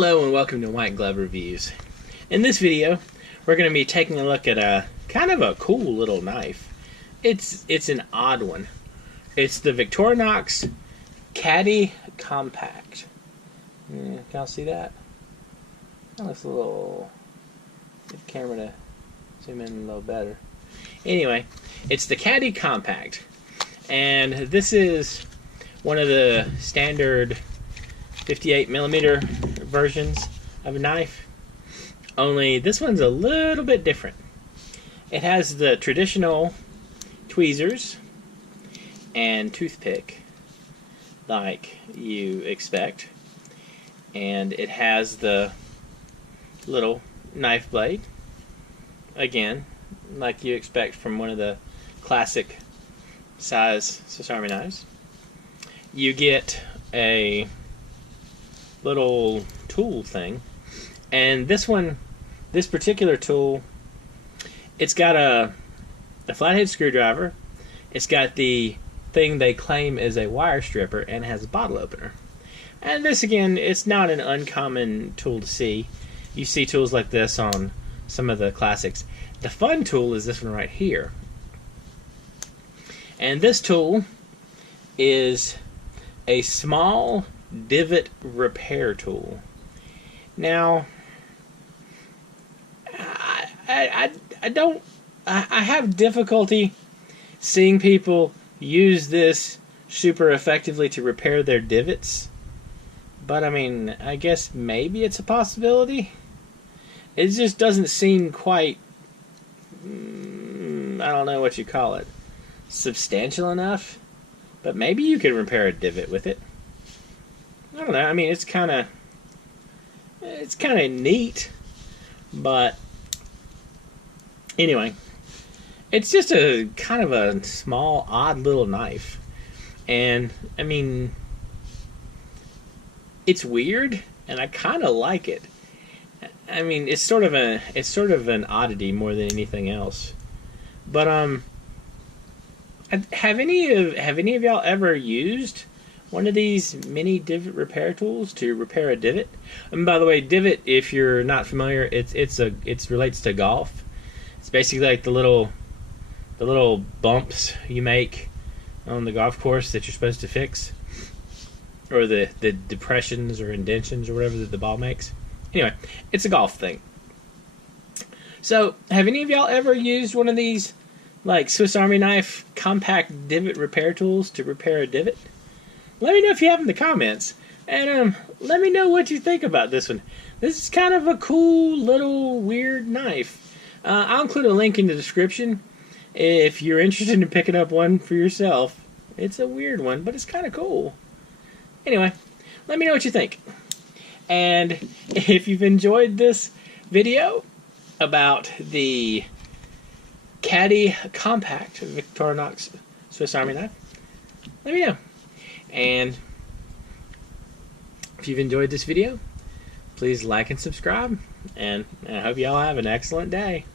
Hello and welcome to White Glove Reviews. In this video, we're going to be taking a look at a kind of a cool little knife. It's an odd one. It's the Victorinox Caddy Compact. Can y'all see that? That looks a little... Get the camera to zoom in a little better. Anyway, it's the Caddy Compact. And this is one of the standard 58mm versions of a knife, only this one's a little bit different. It has the traditional tweezers and toothpick like you expect, and it has the little knife blade, again like you expect from one of the classic size Swiss Army knives. You get a little tool thing, and this particular tool, it's got a flathead screwdriver, it's got the thing they claim is a wire stripper, and it has a bottle opener. And this, again, it's not an uncommon tool to see. You see tools like this on some of the classics. The fun tool is this one right here, and this tool is a small divot repair tool. Now, I have difficulty seeing people use this super effectively to repair their divots, but I mean, I guess maybe it's a possibility. It just doesn't seem quite, I don't know what you call it, substantial enough, but maybe you could repair a divot with it. I don't know. I mean, it's kind of neat, but anyway, it's just a kind of a small, odd little knife, and I mean, it's weird, and I kind of like it. I mean, it's sort of an oddity more than anything else. But have any of y'all ever used one of these mini divot repair tools to repair a divot? And by the way, divot, if you're not familiar, it relates to golf. It's basically like the little bumps you make on the golf course that you're supposed to fix, or the depressions or indentions or whatever that the ball makes. Anyway, it's a golf thing. So, have any of y'all ever used one of these like Swiss Army knife compact divot repair tools to repair a divot? Let me know if you have in the comments, and let me know what you think about this one. This is kind of a cool little weird knife. I'll include a link in the description if you're interested in picking up one for yourself. It's a weird one, but it's kind of cool. Anyway, let me know what you think. And if you've enjoyed this video about the Caddy Compact Victorinox Swiss Army knife, let me know. And if you've enjoyed this video, please like and subscribe, and I hope y'all have an excellent day.